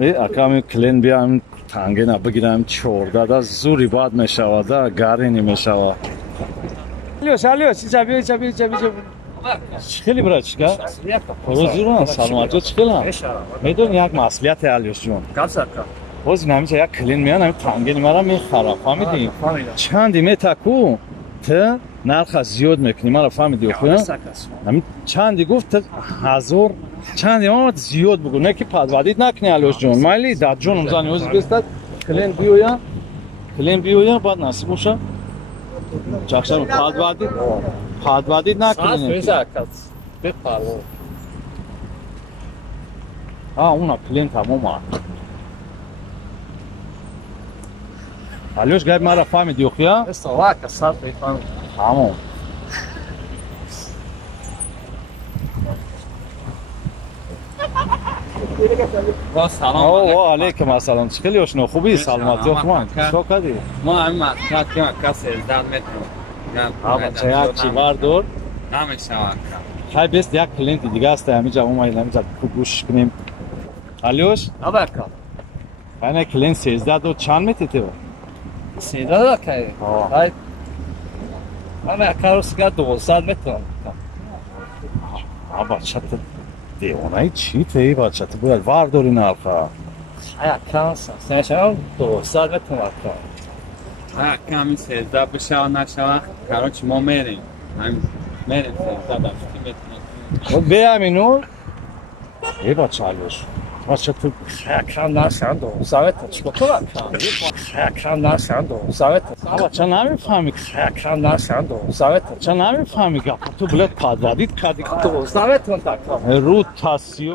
اکامی کلین بیام تنگه بگیرم 14 زوری باید میشود گرینی میشود علیوش چی خیلی برای چیکار؟ روزی رو سلامتی چیکار؟ میدونی یک مسئولیت علیوش جون باز نمیشه یک کلین میان همین تنگه مرا میخرم فهمیدی؟ چندی میتکو تا نرخ زیاد میکنی مرا فهمیدی خوبه؟ همین چندی گفت 1000 چندی ما زیاد بگو نه که پدوادید نکنی علیوش جون مایلی داد جونم زنی اوز بیستد کلین بیویا بعد نصیب باشه چخشم پدوادید نکنی اونا کلین تمام علیوش گاید مرا فهمیدی خویا؟ استواک اصلا بفهمم تمام با سلام علیکم السلام چکلی اشنو خوبی سلامتی خوبم چیکار کردی ما هم مقصد که کس 13 متر بچه یک چی بردار نمیشه خیلی بیست یک کلینت دیگه است همینجا اون مایل همینجا گوش کنیم علیوش ابرکا خیلی کلینت 13 دو چند متر تو 13 که های من کاروس که 200 متر بچه تو دیوانه چی تی بچه تو باید وارداری نالخه کانس سنشان 200 متر ها کمی 13 بشه نشه کاروچ ما میریم میریم 13 متر بیا همینور بچه علیوش بچه تو کم نشان 200 متر چیکار کنم کم نشان 200 متر بچه نمیفهمی کم نشان 200 متر چه نمیفهمی تو بلد پدوادید کردی 200 متر رو تاسیو